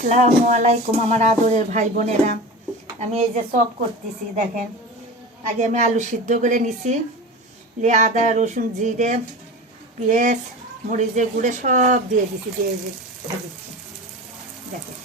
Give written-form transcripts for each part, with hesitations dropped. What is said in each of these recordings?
আসসালামু আলাইকুম আমার আদরের ভাই বোনেরা। আমি এই যে চপ করতেছি, দেখেন। আগে আমি আলু সিদ্ধ করে নিছি, নিয়ে আদা রসুন জিরে পেঁয়াজ মরিচের গুঁড়ে সব দিয়ে দিছি, দিয়ে দিচ্ছি দেখেন।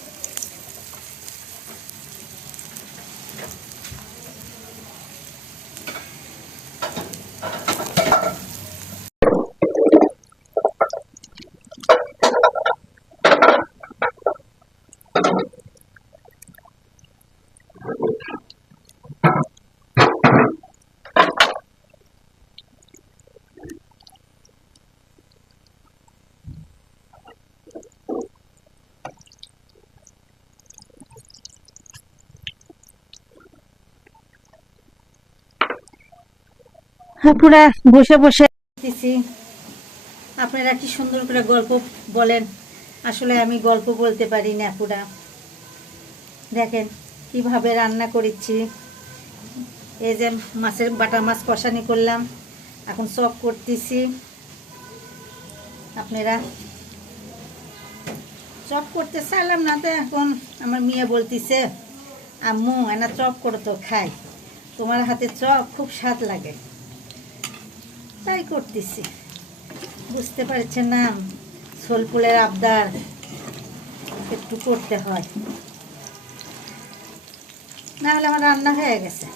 পুরা বসে বসে দিছি। আপনারা কি সুন্দর করে গল্প বলেন, আসলে আমি গল্প বলতে পারি না পুরা। দেখেন কিভাবে রান্না করেছি। এই যে মাছের বাটা মাছ কষানি করলাম, এখন চপ করতেছি। আপনারা চপ করতে চাইলাম না, তো এখন আমার মেয়ে বলতেছে, আম্মু এনা চপ করো তো খাই, তোমার হাতে চপ খুব স্বাদ লাগে, তাই করতেছি। বুঝতে পারছেন না, সোলপুলের আবদার একটু করতে হয়, না হলে আমার রান্না হয়ে গেছে।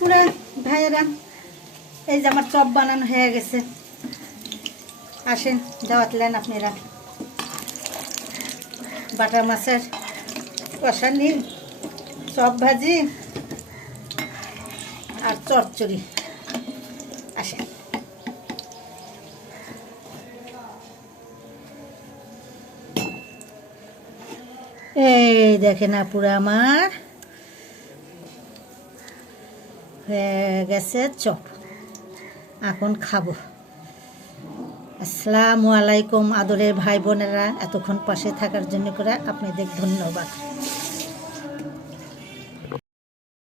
পুরা ভাইয়েরা, এই যে আমার চপ বানানো হয়ে গেছে, আসেন দাওয়াত নেন আপনারা। বাটা মাছের কষানি, চপ ভাজি আর চচ্চড়ি, আসেন। এই দেখেন আপুরা, আমার হয়ে গেছে চপ, এখন খাবো। আসসালামু আলাইকুম আদরের ভাই বোনেরা, এতক্ষণ পাশে থাকার জন্য করে আপনাদের ধন্যবাদ।